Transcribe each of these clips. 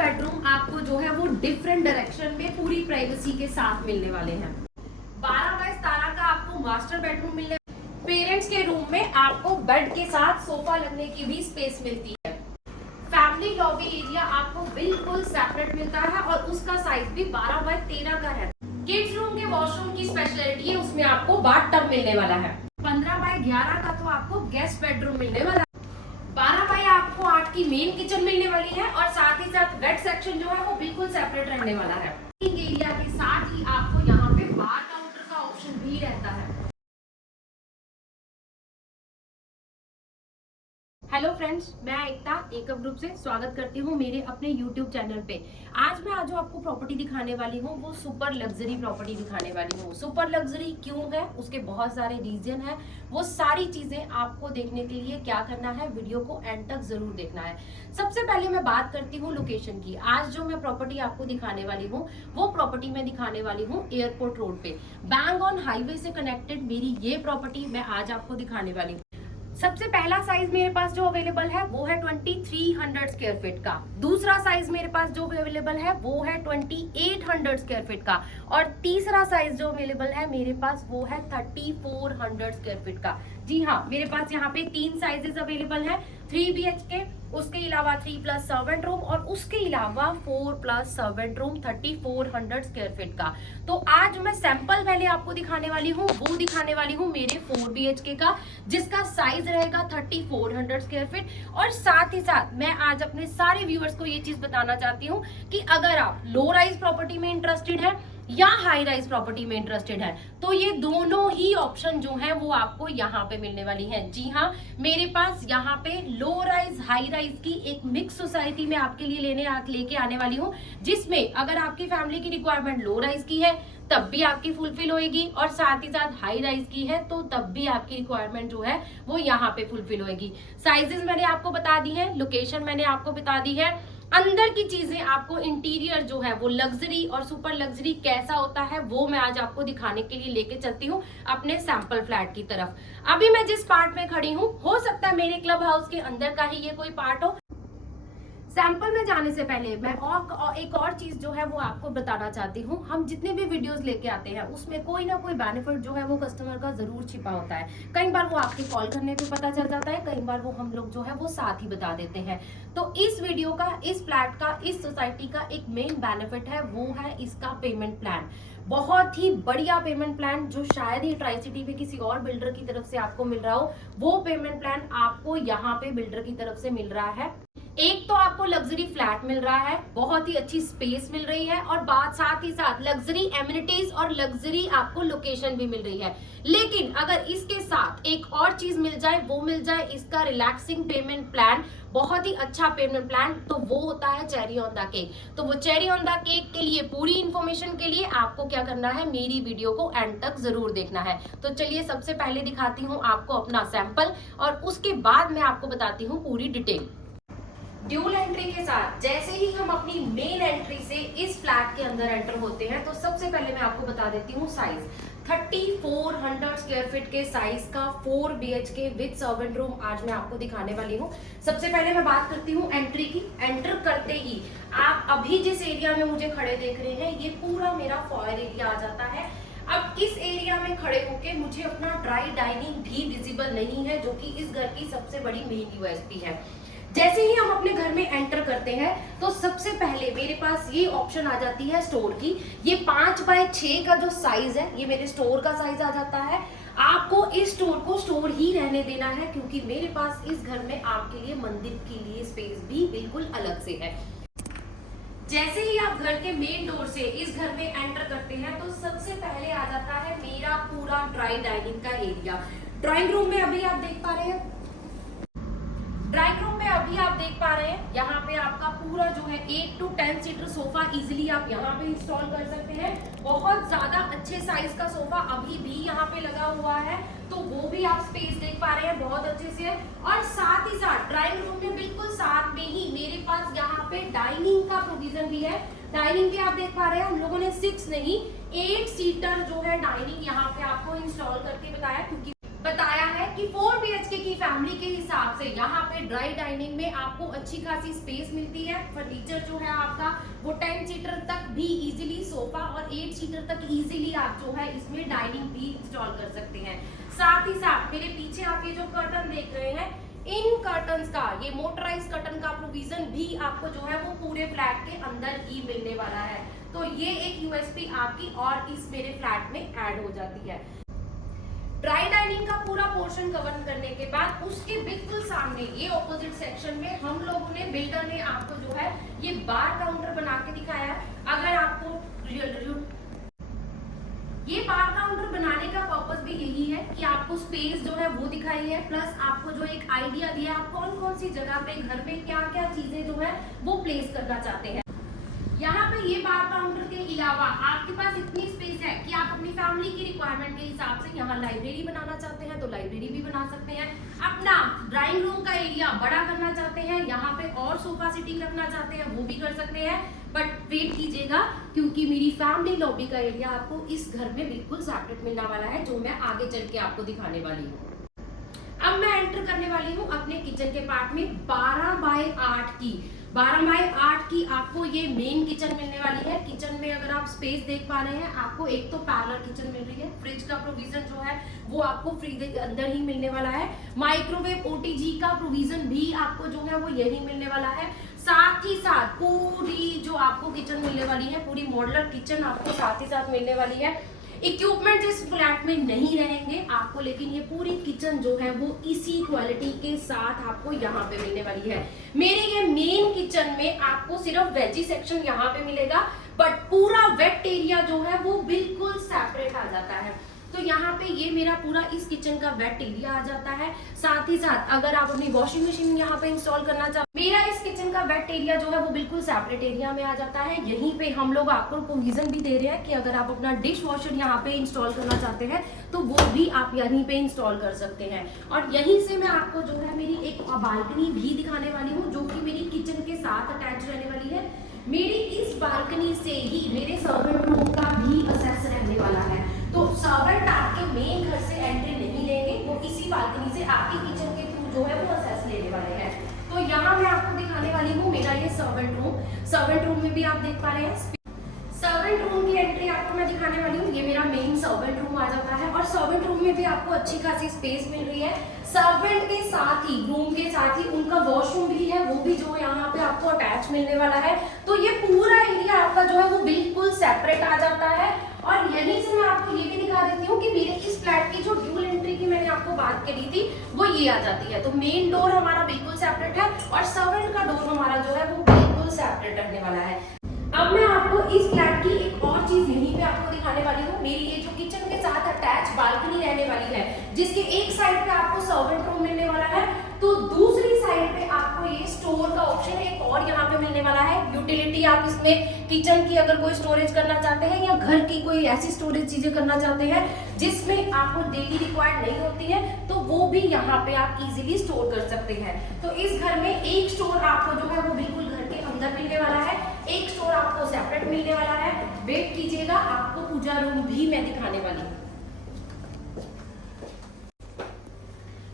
Bedroom आपको जो है वो डिफरेंट डायरेक्शन में पूरी प्राइवेसी के साथ मिलने वाले हैं। 12x17 का आपको मास्टर बेडरूम मिलने, पेरेंट्स के रूम में आपको बेड के साथ सोफा लगने की भी स्पेस मिलती है। फैमिली लॉबी एरिया आपको बिल्कुल सेपरेट मिलता है और उसका साइज भी 12x13 का है। किड्स रूम के वॉशरूम की स्पेशलिटी है, उसमें आपको बाथ टब मिलने वाला है। 15x11 का तो आपको गेस्ट बेडरूम मिलने वाला है। 12x8 की मेन किचन मिलने वाली है और साथ ही साथ वेट सेक्शन जो है वो बिल्कुल सेपरेट रहने वाला है। एरिया के साथ ही आपको यहाँ पे बार काउंटर का ऑप्शन भी रहता है। हेलो फ्रेंड्स, मैं एकता एकअप ग्रुप से स्वागत करती हूँ मेरे अपने यूट्यूब चैनल पे। आज मैं जो आपको प्रॉपर्टी दिखाने वाली हूँ वो सुपर लग्जरी प्रॉपर्टी दिखाने वाली हूँ। सुपर लग्जरी क्यों है, उसके बहुत सारे रीजन है। वो सारी चीजें आपको देखने के लिए क्या करना है, वीडियो को एंड तक जरूर देखना है। सबसे पहले मैं बात करती हूँ लोकेशन की। आज जो मैं प्रॉपर्टी आपको दिखाने वाली हूँ वो प्रॉपर्टी मैं दिखाने वाली हूँ एयरपोर्ट रोड पे, बैंग ऑन हाईवे से कनेक्टेड मेरी ये प्रॉपर्टी मैं आज आपको दिखाने वाली हूँ। सबसे पहला साइज मेरे पास जो अवेलेबल है वो है 2300 स्क्वायर फीट का। दूसरा साइज मेरे पास जो अवेलेबल है वो है 2800 स्क्वायर फीट का और तीसरा साइज जो अवेलेबल है मेरे पास वो है 3400 स्क्वायर फीट का। जी हाँ, मेरे पास यहाँ पे 3 साइजेस अवेलेबल है, 3 BHK, उसके अलावा 3+ सर्वेंट रूम और उसके अलावा 4+ सर्वेंट रूम 3400 स्क्वायर फीट का। तो आज मैं सैंपल पहले आपको दिखाने वाली हूँ, वो दिखाने वाली हूँ मेरे 4 BHK का, जिसका साइज रहेगा 3400 स्क्वायर फीट। और साथ ही साथ मैं आज अपने सारे व्यूअर्स को ये चीज बताना चाहती हूँ कि अगर आप लो राइज प्रॉपर्टी में इंटरेस्टेड है या हाई राइज प्रॉपर्टी में इंटरेस्टेड है तो ये दोनों ही ऑप्शन जो है वो आपको यहाँ पे मिलने वाली है। जी हाँ, मेरे पास यहाँ पे लो राइज हाई राइज की एक मिक्स सोसाइटी में आपके लिए लेके आने वाली हूँ, जिसमें अगर आपकी फैमिली की रिक्वायरमेंट लो राइज की है तब भी आपकी फुलफिल होएगी और साथ ही साथ हाई राइज की है तो तब भी आपकी रिक्वायरमेंट जो है वो यहाँ पे फुलफिल होएगी। साइजेस मैंने आपको बता दी है, लोकेशन मैंने आपको बता दी है, अंदर की चीजें आपको इंटीरियर जो है वो लग्जरी और सुपर लग्जरी कैसा होता है वो मैं आज आपको दिखाने के लिए लेके चलती हूँ अपने सैंपल फ्लैट की तरफ। अभी मैं जिस पार्ट में खड़ी हूँ हो सकता है मेरे क्लब हाउस के अंदर का ही ये कोई पार्ट हो। सैंपल में जाने से पहले मैं एक और चीज जो है वो आपको बताना चाहती हूँ। हम जितने भी वीडियोस लेके आते हैं उसमें कोई ना कोई बेनिफिट जो है वो कस्टमर का जरूर छिपा होता है। कई बार वो आपके कॉल करने पे पता चल जाता है, कई बार वो हम लोग जो है वो साथ ही बता देते हैं। तो इस वीडियो का, इस फ्लैट का, इस सोसाइटी का एक मेन बेनिफिट है, वो है इसका पेमेंट प्लान। बहुत ही बढ़िया पेमेंट प्लान जो शायद ही ट्राई सिटी में किसी और बिल्डर की तरफ से आपको मिल रहा हो, वो पेमेंट प्लान आपको यहाँ पे बिल्डर की तरफ से मिल रहा है। एक तो आपको लग्जरी फ्लैट मिल रहा है, बहुत ही अच्छी स्पेस मिल रही है और बात साथ ही साथ लग्जरी एमिनिटीज और लग्जरी आपको लोकेशन भी मिल रही है। लेकिन अगर इसके साथ एक और चीज मिल जाए, वो मिल जाए इसका रिलैक्सिंग पेमेंट प्लान, बहुत ही अच्छा पेमेंट प्लान, तो वो होता है चेरी ऑन द केक। तो वो चेरी ऑन द केक के लिए, पूरी इंफॉर्मेशन के लिए आपको क्या करना है, मेरी वीडियो को एंड तक जरूर देखना है। तो चलिए सबसे पहले दिखाती हूँ आपको अपना सैंपल और उसके बाद मैं आपको बताती हूँ पूरी डिटेल। ड्यूल एंट्री के साथ जैसे ही हम अपनी मेन एंट्री से इस फ्लैट के अंदर एंटर होते हैं तो सबसे पहले मैं आपको बता देती हूँ साइज। 3400 स्क्वायर फीट के साइज का 4 BHK विद सर्वेंट रूम आज मैं आपको दिखाने वाली हूँ। सबसे पहले मैं बात करती हूँ एंट्री की। एंटर करते ही आप अभी जिस एरिया में मुझे खड़े देख रहे हैं ये पूरा मेरा फॉयर एरिया आ जाता है। अब इस एरिया में खड़े होके मुझे अपना ड्राई डाइनिंग भी विजिबल नहीं है, जो कि इस घर की सबसे बड़ी मेन USP है। जैसे ही हम अपने घर में एंटर करते हैं तो सबसे पहले मेरे पास ये ऑप्शन आ जाती है स्टोर की। ये 5x6 का जो साइज है ये मेरे स्टोर का साइज आ जाता है। आपको इस स्टोर को स्टोर ही रहने देना है क्योंकि मेरे पास इस घर में आपके लिए मंदिर के लिए स्पेस भी बिल्कुल अलग से है। जैसे ही आप घर के मेन डोर से इस घर में एंटर करते हैं तो सबसे पहले आ जाता है मेरा पूरा ड्राई डाइनिंग का एरिया। ड्राइंग रूम में अभी आप देख पा रहे हैं, यहाँ पे आपका पूरा जो है 8 to 10 सीटर सोफा इजीली आप यहाँ पे इंस्टॉल कर सकते हैं। बहुत ज्यादा अच्छे साइज का सोफा अभी भी यहाँ पे लगा हुआ है, तो वो भी आप स्पेस देख पा रहे हैं, बहुत अच्छे से है। और साथ ही साथ ड्राइंग रूम में बिल्कुल साथ में ही मेरे पास यहाँ पे डाइनिंग का प्रोविजन भी है। डाइनिंग पे आप देख पा रहे हैं हम लोगों ने 6 नहीं 8 सीटर जो है डाइनिंग यहाँ पे आपको इंस्टॉल करके बताया, क्योंकि बताया है कि 4 BHK की फैमिली के हिसाब से यहाँ पे ड्राई डाइनिंग में आपको अच्छी खासी स्पेस मिलती है। फर्नीचर जो है आपका वो 10 सीटर तक भी इजीली, सोफा और 8 सीटर तक इजीली आप जो है इसमें डाइनिंग भी इंस्टॉल कर सकते हैं। साथ ही साथ मेरे पीछे आप ये जो कर्टन देख रहे हैं, इन कर्टन्स का, ये मोटराइज कर्टन का प्रोविजन भी आपको जो है वो पूरे फ्लैट के अंदर ही मिलने वाला है। तो ये एक यूएसपी आपकी और इस मेरे फ्लैट में ऐड हो जाती है। ड्राई डाइनिंग का पूरा पोर्शन कवर करने के बाद उसके बिल्कुल सामने ये ऑपोजिट सेक्शन में हम लोगों ने, बिल्डर ने आपको जो है ये बार काउंटर बना के दिखाया है। अगर आपको ये बार काउंटर बनाने का पर्पस भी यही है कि आपको स्पेस जो है वो दिखाई है, प्लस आपको जो एक आइडिया दिया आप कौन कौन सी जगह पे घर में क्या क्या चीजें जो है वो प्लेस करना चाहते हैं। यहाँ पे ये बार काउंटर के अलावा आपके पास इतनी स्पेस है कि आप अपनी फैमिली की रिक्वायरमेंट के हिसाब से यहाँ लाइब्रेरी बनाना चाहते हैं तो लाइब्रेरी भी बना सकते हैं। अपना ड्राइंग रूम का एरिया बड़ा करना चाहते हैं, यहाँ पे और सोफा सिटिंग रखना चाहते हैं वो भी कर सकते हैं। बट वेट कीजिएगा क्योंकि मेरी फैमिली लॉबी का एरिया आपको इस घर में बिल्कुल सेपरेट मिलने वाला है, जो मैं आगे चल के आपको दिखाने वाली हूँ। अब मैं एंटर करने वाली हूँ अपने किचन के पार्ट में। 12x8 की आपको ये मेन किचन मिलने वाली है। किचन में अगर आप स्पेस देख पा रहे हैं, आपको एक तो पैरेलल किचन मिल रही है, फ्रिज का प्रोविजन जो है वो आपको फ्रिज के अंदर ही मिलने वाला है, माइक्रोवेव ओटीजी का प्रोविजन भी आपको जो है वो यही मिलने वाला है। साथ ही साथ पूरी जो आपको किचन मिलने वाली है, पूरी मॉड्यूलर किचन आपको साथ ही साथ मिलने वाली है। इक्विपमेंट इस फ्लैट में नहीं रहेंगे आपको, लेकिन ये पूरी किचन जो है वो इसी क्वालिटी के साथ आपको यहाँ पे मिलने वाली है। मेरे ये मेन किचन में आपको सिर्फ वेजी सेक्शन यहाँ पे मिलेगा, बट पूरा वेट एरिया जो है वो बिल्कुल सेपरेट आ जाता है। तो यहाँ पे ये मेरा पूरा इस किचन का वेट एरिया आ जाता है। साथ ही साथ अगर आप अपनी वॉशिंग मशीन यहाँ पे इंस्टॉल करना चाहते, मेरा इस किचन का वेट एरिया जो है वो बिल्कुल सेपरेट एरिया में आ जाता है। यहीं पे हम लोग आपको प्रोविजन भी दे रहे हैं कि अगर आप अपना डिश वॉशर यहाँ पे इंस्टॉल करना चाहते हैं तो वो भी आप यहीं पे इंस्टॉल कर सकते हैं। और यहीं से मैं आपको जो है मेरी एक बालकनी भी दिखाने वाली हूँ, जो कि मेरी किचन के साथ अटैच रहने वाली है। मेरी इस बालकनी से ही मेरे सर्वेंट रूम का भी एक्सेस रहने वाला है। तो सर्वेंट आपके मेन घर से एंट्री नहीं लेंगे, वो इसी बालकनी से आपके किचन के थ्रू जो है वो एक्सेस लेने वाले हैं। तो यहाँ मैं आपको दिखाने वाली हूँ मेरा ये सर्वेंट रूम। सर्वेंट रूम में भी आप देख पा रहे हैं, सर्वेंट रूम की एंट्री आपको मैं दिखाने वाली हूँ। ये मेरा मेन सर्वेंट रूम आ जाता है और सर्वेंट रूम में भी आपको अच्छी खासी स्पेस मिल रही है। सर्वेंट के साथ ही, रूम के साथ ही उनका वॉशरूम भी है, वो भी जो यहाँ पे आपको अटैच मिलने वाला है। तो ये पूरा एरिया आपका जो है वो बिल्कुल सेपरेट आ जाता है। और यहीं से मैं आपको ये भी दिखा देती हूँ कि मेरे इस फ्लैट की जो ड्यूल एंट्री की मैंने आपको बात करी थी वो ये आ जाती है। तो मेन डोर हमारा बिल्कुल सेपरेट है और सर्वेंट का डोर हमारा जो है वो बिल्कुल सेपरेट रहने वाला है। अब मैं आपको इस फ्लैट की एक और चीज यहीं पे आपको दिखाने वाली हूँ। मेरी ये जो किचन के साथ अटैच बालकनी रहने वाली है, जिसके एक साइड पे आपको सर्वेंट रूम मिलने वाला है, तो दूसरी साइड पे आपको ये स्टोर का ऑप्शन एक और यहाँ पे मिलने वाला है। यूटिलिटी आप इसमें किचन की अगर कोई स्टोरेज करना चाहते हैं या घर की कोई ऐसी स्टोरेज चीजें करना चाहते हैं जिसमें आपको डेली रिक्वायर्ड नहीं होती है, तो वो भी यहाँ पे आप इजीली स्टोर कर सकते हैं। तो इस घर में एक स्टोर आपको जो है वो बिल्कुल घर के अंदर मिलने वाला है, एक स्टोर आपको सेपरेट मिलने वाला है। वेट कीजिएगा, आपको पूजा रूम भी मैं दिखाने वाली हूँ।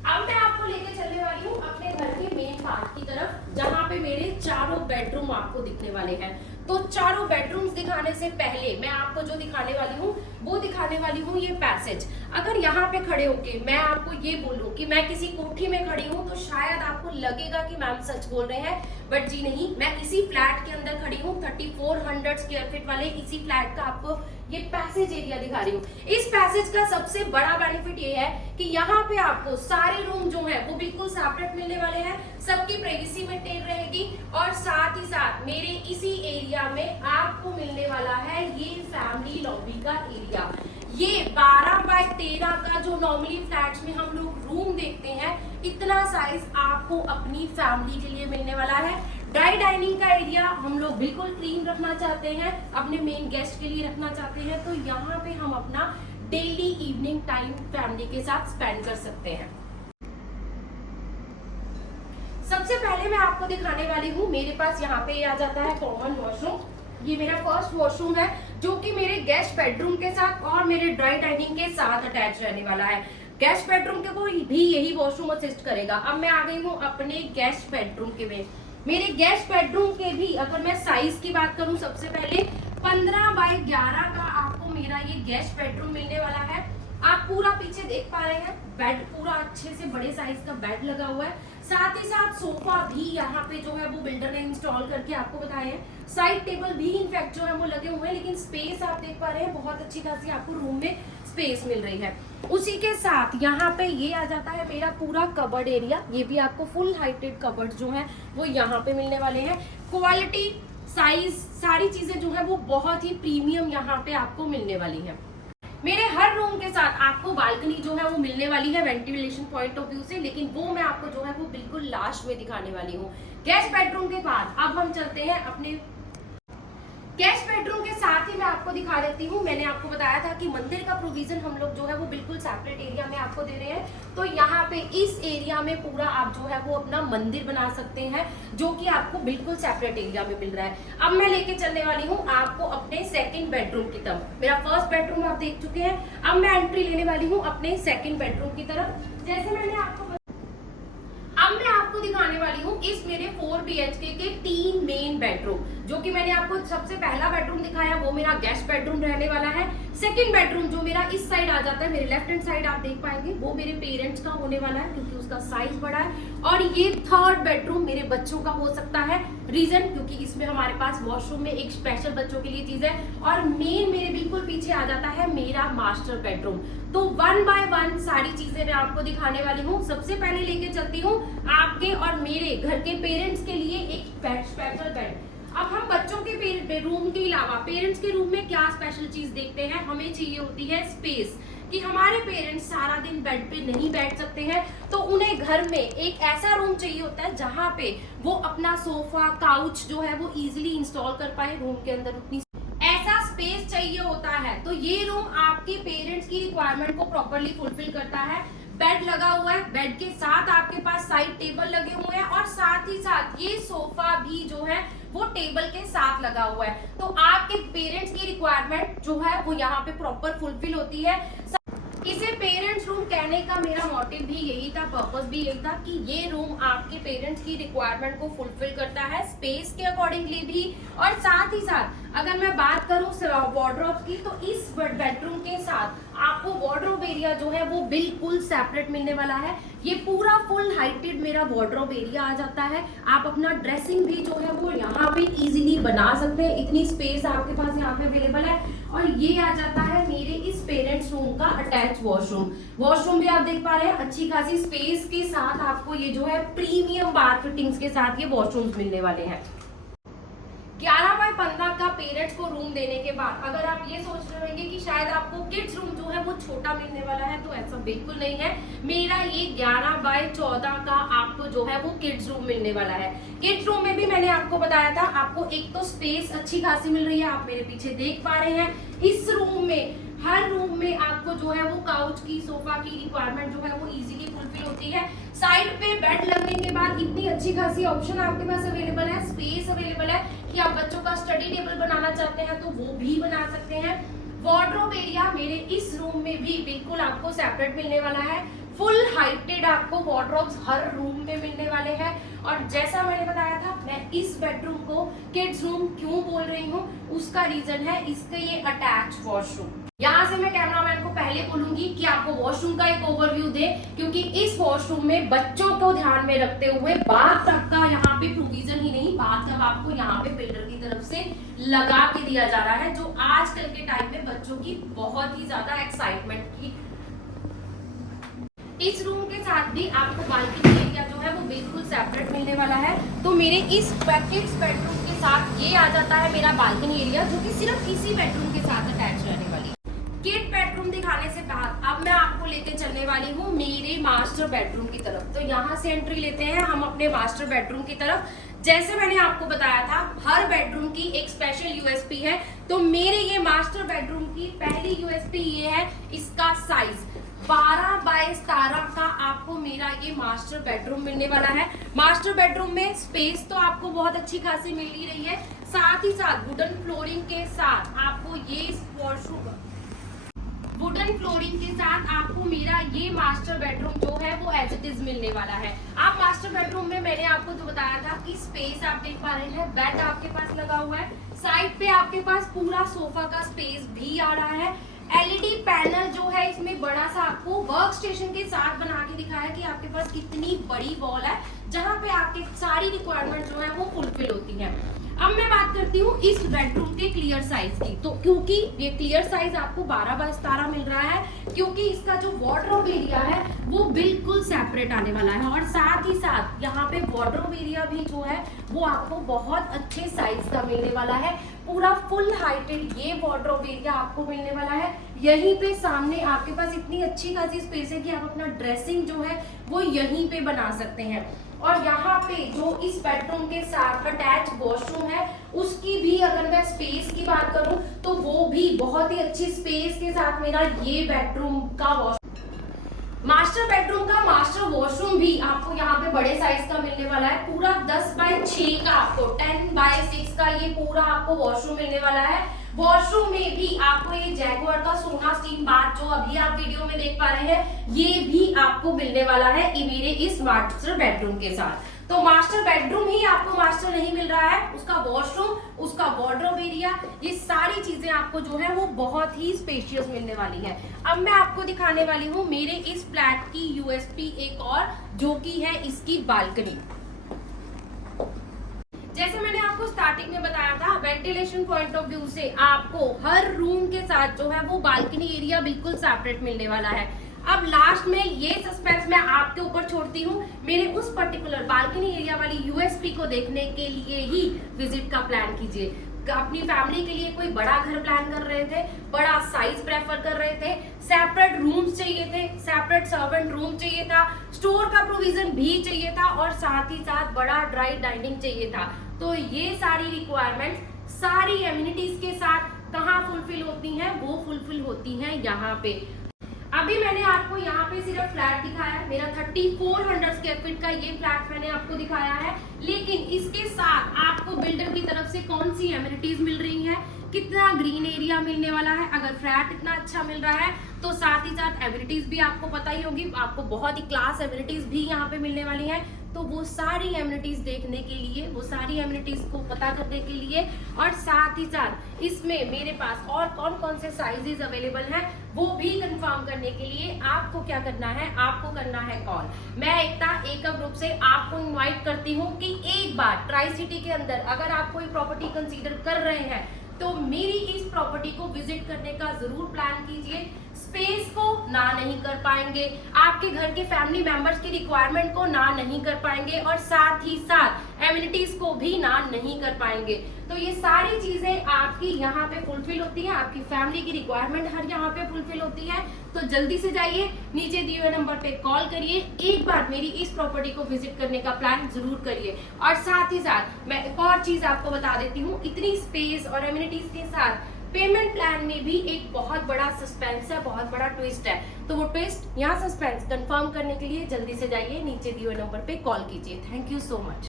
अब मैं आपको लेके चलने वाली हूँ अपने घर के मेन पार्ट की तरफ, जहाँ पे मेरे चारों बेडरूम आपको दिखने वाले हैं। तो चारों बेडरूम्स दिखाने से पहले मैं आपको जो दिखाने वाली हूँ वो दिखाने वाली हूँ ये पैसेज। अगर यहाँ पे खड़े होके मैं आपको ये बोलूँ कि मैं किसी कोठी में खड़ी हूँ तो शायद आपको लगेगा कि मैम सच बोल रहे हैं, बट जी नहीं, मैं इसी फ्लैट के अंदर खड़ी हूँ। 3400 स्क्वायर फीट वाले इसी फ्लैट का आपको ये पैसेज एरिया दिखा रही हूँ। इस पैसेज का सबसे बड़ा बेनिफिट ये है कि यहाँ पे आपको सारे रूम जो है वो बिल्कुल सेपरेट मिलने वाले हैं, सबकी प्राइवेसी मेंटेन रहेगी। और साथ ही साथ मेरे इसी एरिया में आपको मिलने वाला है ये फैमिली लॉबी का एरिया। ये 12x13 का जो नॉर्मली फ्लैट्स में हम लोग रूम देखते हैं, इतना साइज आपको अपनी फैमिली के लिए मिलने वाला है। ड्राई डाइनिंग का एरिया हम लोग बिल्कुल क्लीन रखना चाहते हैं, अपने मेन गेस्ट के लिए रखना चाहते हैं, तो यहाँ पे हम अपना डेली इवनिंग टाइम फैमिली के साथ स्पेंड कर सकते हैं। सबसे पहले मैं आपको दिखाने वाली हूँ, मेरे पास यहाँ पे आ जाता है कॉमन वॉशरूम। ये मेरा फर्स्ट वॉशरूम है जो कि मेरे गेस्ट बेडरूम के साथ और मेरे ड्राई डाइनिंग के साथ अटैच रहने वाला है। गेस्ट बेडरूम के को भी यही वॉशरूम असिस्ट करेगा। अब मैं आ गई हूँ अपने गेस्ट बेडरूम के में। मेरे गेस्ट बेडरूम के भी अगर मैं साइज की बात करूँ, सबसे पहले 15 बाय 11 का आपको मेरा ये गेस्ट बेडरूम मिलने वाला है। आप पूरा पीछे देख पा रहे हैं, बेड पूरा अच्छे से बड़े साइज का बेड लगा हुआ है, साथ ही साथ सोफा भी यहाँ पे जो है वो बिल्डर ने इंस्टॉल करके आपको बताए हैं। साइड टेबल भी इनफैक्ट जो है वो लगे हुए हैं, लेकिन स्पेस आप देख पा रहे हैं बहुत अच्छी खासी आपको रूम में स्पेस मिल रही है। उसी के साथ यहाँ पे ये आ जाता है मेरा पूरा कबर्ड एरिया। ये भी आपको फुल हाइटेड कबर्ड जो है वो यहाँ पे मिलने वाले हैं। क्वालिटी, साइज, सारी चीजें जो है वो बहुत ही प्रीमियम यहाँ पे आपको मिलने वाली है। मेरे हर रूम के साथ आपको बालकनी जो है वो मिलने वाली है वेंटिलेशन पॉइंट ऑफ व्यू से, लेकिन वो मैं आपको जो है वो बिल्कुल लास्ट में दिखाने वाली हूँ। गेस्ट बेडरूम के बाद अब हम चलते हैं अपने गेस्ट बेडरूम के साथ ही मैं आपको दिखा देती हूँ। मैंने आपको बताया था कि मंदिर का प्रोविजन हम लोग जो है वो बिल्कुल सेपरेट एरिया में आपको दे रहे हैं। तो यहाँ पे इस एरिया में पूरा आप जो है वो अपना मंदिर बना सकते हैं, जो कि आपको बिल्कुल सेपरेट एरिया में मिल रहा है। अब मैं लेके चलने वाली हूँ आपको अपने सेकंड बेडरूम की तरफ। मेरा फर्स्ट बेडरूम आप देख चुके हैं, अब मैं एंट्री लेने वाली हूँ अपने सेकंड बेडरूम की तरफ। जैसे मैंने अब मैं आपको दिखाने वाली हूँ इस मेरे 4 BHK के 3 मेन बेडरूम। जो कि मैंने आपको सबसे पहला बेडरूम दिखाया वो मेरा गेस्ट बेडरूम रहने वाला है। सेकंड बेडरूम जो मेरा इस साइड आ जाता है, मेरे लेफ्ट हैंड साइड आप देख पाएंगे, वो मेरे पेरेंट्स का होने वाला है क्योंकि उसका साइज बड़ा है। और ये थर्ड बेडरूम मेरे बच्चों का हो सकता है, रीजन क्योंकि इसमें हमारे पास वॉशरूम में एक स्पेशल बच्चों के लिए चीज है। और मेन मेरे बिल्कुल पीछे आ जाता है मेरा मास्टर बेडरूम। तो 1 बाय 1 सारी चीजें मैं आपको दिखाने वाली हूँ। सबसे पहले लेके चलती हूँ आपके और मेरे घर के पेरेंट्स के लिए एक स्पेशल बेड। अब हम बच्चों के रूम के अलावा पेरेंट्स के रूम में क्या स्पेशल चीज देखते हैं, हमें चाहिए होती है स्पेस, कि हमारे पेरेंट्स सारा दिन बेड पे नहीं बैठ सकते हैं, तो उन्हें घर में एक ऐसा रूम चाहिए होता है जहां पे वो अपना सोफा, काउच जो है वो इजीली इंस्टॉल कर पाए। रूम के अंदर उतनी ऐसा स्पेस चाहिए होता है, तो ये रूम आपके पेरेंट्स की रिक्वायरमेंट को प्रॉपरली फुलफिल करता है। बेड लगा हुआ है, बेड के साथ आपके पास साइड टेबल लगे हुए हैं और साथ ही साथ ये सोफा भी जो है वो टेबल के साथ लगा हुआ है। तो आपके पेरेंट्स की रिक्वायरमेंट जो है वो यहाँ पे प्रॉपर फुलफिल होती है। इसे पेरेंट्स रूम कहने का मेरा मोटिव भी यही था, पर्पस भी यही था कि ये रूम आपके पेरेंट्स की रिक्वायरमेंट को फुलफिल करता है स्पेस के अकॉर्डिंगली भी। और साथ ही साथ अगर मैं बात करूं वार्डरोब की, तो इस बेडरूम के साथ आपको वार्डरोब एरिया जो है वो बिल्कुल सेपरेट मिलने वाला है। ये पूरा फुल हाइटेड मेरा वार्डरोब एरिया आ जाता है। आप अपना ड्रेसिंग भी जो है वो यहाँ पे इजीली बना सकते हैं, इतनी स्पेस आपके पास यहाँ पे अवेलेबल है। और ये आ जाता है मेरे इस पेरेंट्स रूम का अटैच वॉशरूम। वॉशरूम भी आप देख पा रहे हैं अच्छी खासी स्पेस के साथ आपको ये जो है प्रीमियम बाथ फिटिंग्स के साथ ये वॉशरूम्स मिलने वाले हैं। 11 बाय 15 का पेरेंट्स को रूम देने के बाद अगर आप ये सोच रहे होंगे कि शायद आपको किड्स रूम जो है वो छोटा मिलने वाला है, तो ऐसा बिल्कुल नहीं है। मेरा ये 11 बाय 14 का आपको जो है वो किड्स रूम मिलने वाला है। किड्स रूम में भी मैंने आपको बताया था, आपको एक तो स्पेस अच्छी खासी मिल रही है, आप मेरे पीछे देख पा रहे हैं। इस रूम में हर रूम में आपको जो है वो काउच की, सोफा की रिक्वायरमेंट जो है वो इजीली फुलफिल होती है। साइड पे बेड लगने के बाद इतनी अच्छी खासी ऑप्शन आपके पास अवेलेबल है, स्पेस अवेलेबल है कि आप बच्चों का स्टडी टेबल बनाना चाहते हैं तो वो भी बना सकते हैं। वार्डरोब एरिया मेरे इस रूम में भी बिल्कुल आपको सेपरेट मिलने वाला है। फुल हाइटेड आपको वार्डरोब्स हर रूम में मिलने वाले हैं। और जैसा मैंने बताया था, मैं इस बेडरूम को किड्स रूम क्यों बोल रही हूँ, उसका रीजन है इसका ये अटैच वॉशरूम। यहाँ से मैं कैमरामैन को पहले बोलूंगी कि आपको वॉशरूम का एक ओवरव्यू दे, क्योंकि इस वॉशरूम में बच्चों को ध्यान में रखते हुए बाथ का यहाँ पे प्रोविजन ही नहीं, बाथ आपको यहाँ पे बिल्डर की तरफ से लगा के दिया जा रहा है, जो आजकल के टाइम में बच्चों की बहुत ही ज्यादा एक्साइटमेंट की। इस रूम के साथ भी आपको बालकनी एरिया जो है वो बिल्कुल सेपरेट मिलने वाला है। तो मेरे इस किड्स बेडरूम के साथ ये आ जाता है मेरा बालकनी एरिया, जो कि सिर्फ इसी बेडरूम के साथ अटैच रहने वाली है। किड बेडरूम दिखाने से बाद अब मैं आपको लेके चलने वाली हूँ मेरे मास्टर बेडरूम की तरफ। तो यहाँ से एंट्री लेते हैं हम अपने मास्टर बेडरूम की तरफ। जैसे मैंने आपको बताया था, हर बेडरूम की एक स्पेशल यूएसपी है। तो मेरे ये मास्टर बेडरूम की पहली यूएसपी ये है, इसका साइज 12 बाय 17 का आपको मेरा ये मास्टर बेडरूम मिलने वाला है। मास्टर बेडरूम में स्पेस तो आपको बहुत अच्छी खासी मिल ही रही है, साथ ही साथ वुडन फ्लोरिंग के साथ आपको ये वुडन फ्लोरिंग के साथ आपको मेरा ये मास्टर बेडरूम जो है वो एज इट इज मिलने वाला है। आप मास्टर बेडरूम में मैंने आपको जो बताया था कि स्पेस आप देख पा रहे हैं, बेड आपके पास लगा हुआ है, साइड पे आपके पास पूरा सोफा का स्पेस भी आ रहा है। एलईडी पैनल जो है इसमें बड़ा सा आपको वर्क स्टेशन के साथ बना के दिखाया कि आपके पास कितनी बड़ी वॉल है जहाँ पे आपके सारी रिक्वायरमेंट जो है वो फुलफिल होती है। अब मैं बात करती हूँ इस बेडरूम के क्लियर साइज की। तो क्योंकि ये क्लियर साइज आपको 12x17 मिल रहा है, क्योंकि इसका जो वार्डरोब एरिया है वो बिल्कुल सेपरेट आने वाला है, और साथ ही साथ यहाँ पे वार्डरोब एरिया भी जो है वो आपको बहुत अच्छे साइज का मिलने वाला है। पूरा फुल हाइटेड ये वार्डरोब एरिया आपको मिलने वाला है। यहीं पे सामने आपके पास इतनी अच्छी खासी स्पेस है कि आप अपना ड्रेसिंग जो है वो यहीं पे बना सकते हैं। और यहाँ पे जो इस बेडरूम के साथ अटैच वॉशरूम है उसकी भी अगर मैं स्पेस की बात करूं तो वो भी बहुत ही अच्छी स्पेस के साथ मेरा ये बेडरूम का मास्टर बेडरूम का मास्टर वॉशरूम भी आपको यहाँ पे बड़े साइज का मिलने वाला है। पूरा 10x6 का आपको 10x6 का ये पूरा आपको वॉशरूम मिलने वाला है। वॉशरूम में भी आपको ये जैगुआर का सोना स्टीम बाथ जो अभी आप वीडियो में देख पा रहे हैं ये भी आपको मिलने वाला है मेरे इस मास्टर बेडरूम के साथ। तो मास्टर बेडरूम ही आपको मास्टर नहीं मिल रहा है, उसका वॉशरूम, उसका वार्डरोब एरिया, ये सारी चीजें आपको जो है वो बहुत ही स्पेशियस मिलने वाली है। अब मैं आपको दिखाने वाली हूँ मेरे इस फ्लैट की यूएसपी एक और, जो कि है इसकी बालकनी। जैसे मैंने आपको स्टार्टिंग में बताया था, वेंटिलेशन पॉइंट ऑफ व्यू से आपको हर रूम के साथ जो है वो बालकनी एरिया बिल्कुल सेपरेट मिलने वाला है। अब लास्ट में ये सस्पेंस मैं आपके ऊपर छोड़ती हूँ, मेरे उस पर्टिकुलर बालकनी एरिया वाली यूएसपी को देखने के लिए ही विजिट का प्लान कीजिए। अपनी फैमिली के लिए कोई बड़ा घर प्लान कर रहे थे, बड़ा साइज प्रेफर कर रहे थे, सेपरेट रूम्स चाहिए थे, सेपरेट सर्वेंट रूम चाहिए था, स्टोर का प्रोविजन भी चाहिए था, और साथ ही साथ बड़ा ड्राई डाइनिंग चाहिए था। तो ये सारी रिक्वायरमेंट सारी एमिनिटीज के साथ कहाँ फुलफिल होती हैं? वो फुलफिल होती हैं यहाँ पे। अभी मैंने आपको यहाँ पे सिर्फ फ्लैट दिखाया है, मेरा 3400 स्क्वायर फीट का ये फ्लैट मैंने आपको दिखाया है, लेकिन इसके साथ आपको बिल्डर की तरफ से कौन सी एमिनिटीज मिल रही है, कितना ग्रीन एरिया मिलने वाला है। अगर फ्लैट इतना अच्छा मिल रहा है तो साथ ही साथ एमिनिटीज भी आपको पता ही होगी, आपको बहुत ही क्लास एमिनिटीज भी यहाँ पे मिलने वाली है। तो वो सारी एमिनिटीज देखने के लिए, वो सारी एमिनिटीज को पता करने के लिए, और साथ ही साथ इसमें मेरे पास और कौन कौन से साइजेस अवेलेबल हैं वो भी कंफर्म करने के लिए आपको क्या करना है, आपको करना है कॉल। मैं एकता ग्रुप से आपको इनवाइट करती हूँ कि एक बार ट्राई सिटी के अंदर अगर आप कोई प्रॉपर्टी कंसीडर कर रहे हैं तो मेरी इस प्रॉपर्टी को विजिट करने का जरूर प्लान कीजिए। स्पेस को ना नहीं कर पाएंगे, आपके घर के फैमिली मेंबर्स की रिक्वायरमेंट को ना नहीं कर पाएंगे, और साथ ही साथ एमिनिटीज को भी ना नहीं कर पाएंगे। तो ये सारी चीजें आपकी यहाँ पे फुलफिल होती है, आपकी फैमिली की रिक्वायरमेंट हर यहाँ पे फुलफिल होती है। तो जल्दी से जाइए, नीचे दिए हुए नंबर पे कॉल करिए, एक बार मेरी इस प्रॉपर्टी को विजिट करने का प्लान जरूर करिए। और साथ ही साथ मैं एक और चीज आपको बता देती हूँ, इतनी स्पेस और एमिनिटीज के साथ पेमेंट प्लान में भी एक बहुत बड़ा सस्पेंस है, बहुत बड़ा ट्विस्ट है। तो वो ट्विस्ट यहाँ सस्पेंस कंफर्म करने के लिए जल्दी से जाइए, नीचे दिए हुए नंबर पे कॉल कीजिए। Thank you so much.